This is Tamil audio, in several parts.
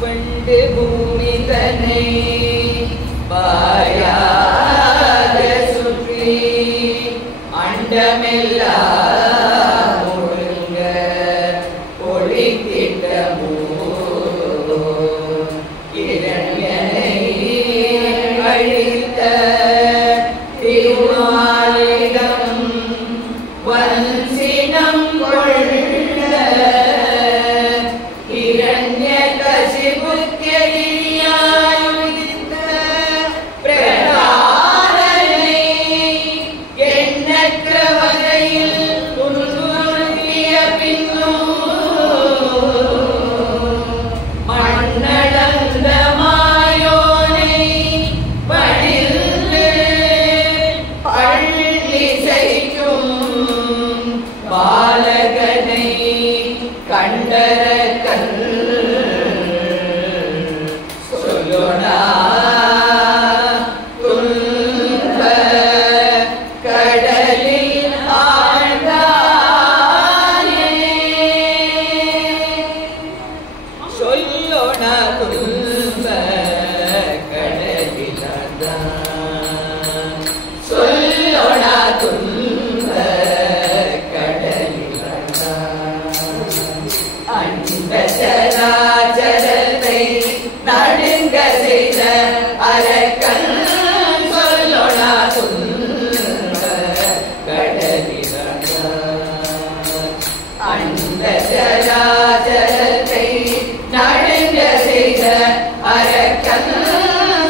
பண்டு பூமி தன்னை பாயாக சுற்றி அண்டமெல்லாம் ஒழுங்க ஒளித்திட்டமோ இரண்யனை அழித்த திருமாலிடம் வன்சினம் கொள்ள இரண்ய கசிபுத்தியாயுதித்த பிரதாரனை எண்ணற்ற வகையில் துன்புறுத்திய பின்னும் மண்ணடந்த மாயோனை பணிந்து பள்ளிசைக்கும் பாலகனை கண்டர கண் சொல்லோனா துன்ப கடலில் ஆழ்ந்தானே சொல்லோனா துன்ப கடலில் ஆழ்ந்தான் சொல்லோனா துன்ப கடலில் ஆழ்ந்தான் அண்ட சராச்சரத்தை நடுங்க செய்த அரக்கன் சொல்லோனா துன்ப கடலில் ஆழ்ந்தான் அண்ட சராச்சரத்தை நடுங்க செய்த அரக்கன்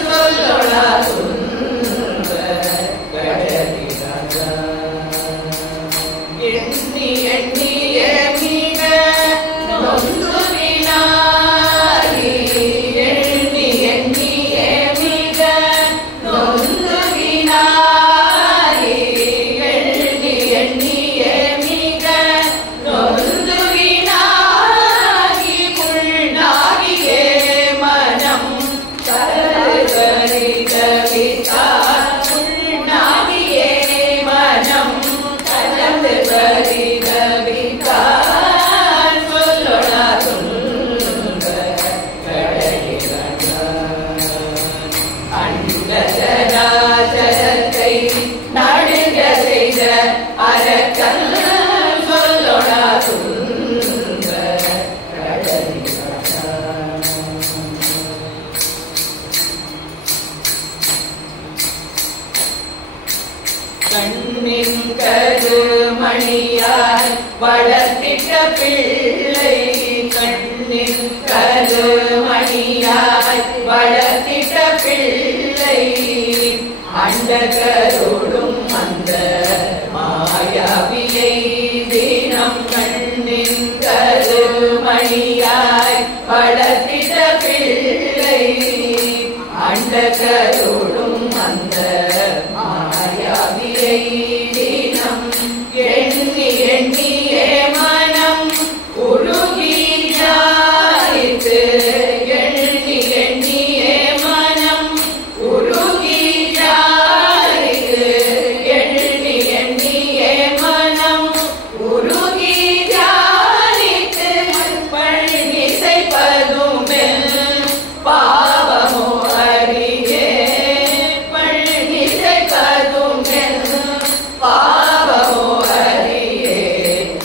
சொல்லோனா துன்ப கடலில் ஆழ்ந்தான் எண்ணி எண்ணிய மிக நொந்துவினாரி எண்ணி எண்ணிய மிக நொந்துவினாரி எண்ணி எண்ணிய மிக நொந்துவினாரி புள்ளாகியே மனம் கலவரிதவித்தார் புள்ளாகியே மனம் கலந்து பரிதவித்தார் சொல்லோனா துன்ப கடலில் ஆழ்ந்தான் அண்ட சராச்சரத்தை நடுங்க செய்த அரக்கன் சொல்லோனா துன்ப கடலில் ஆழ்ந்தான் கண்ணின் கருமணியாய் வளர்த்திட்ட பிள்ளை கண்ணின் கருமணியாய் வளர்த்திட்ட பிள்ளை அண்ட கருடும் அந்த மாயாவியை தினம் கண்ணின் கருமணியாய் வளர்த்திட்ட பிள்ளை அண்ட கருடும் அந்த மாயாவியை தினம் எண்ணி எண்ணியே மனம் உருகி ஜாரித்து எண்ணி எண்ணியே மனம் உருகி ஜாரித்து எண்ணி எண்ணியே மனம் உருகி ஜாரித்து பழனிசைப்பதுமே பாவமோ அறியே பழனிசைப்பதுமே பாவமோ அறியே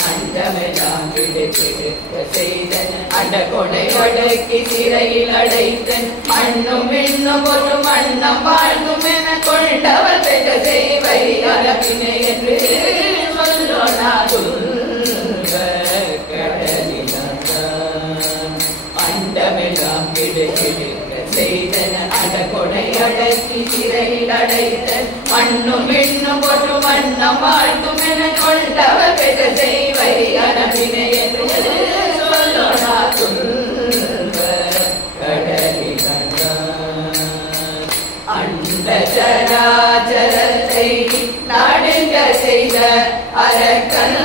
அண்டமெல்லாம் விடுவிடுக்க செய்தன் அண்ட கொடை ஒடக்கி சிறையில் அடைத்தன் மண்ணும் விண்ணும் ஒரு மண்ணம் வாழ்ந்தும் என கொண்டவர் பெற்ற செய்வை அலப்பினை என்று சொல்லோனா துன்ப கடலில் ஆழ்ந்தான் அண்டமெல்லாம் விடுவிடுக்க செய்தன அண்ட கொடை அடக்கி சிறையில் அடைத்தன் மண்ணும் விண்ணும் ஒரு மண்ணம் வாழ்ந்தும் என கொண்டவர் பெற்ற செய்வை அலப்பினை என்று சொல்லோனா துன்ப கடலில் ஆழ்ந்தான் அண்ட சராச்சரத்தை நடுங்க செய்த அரக்கன்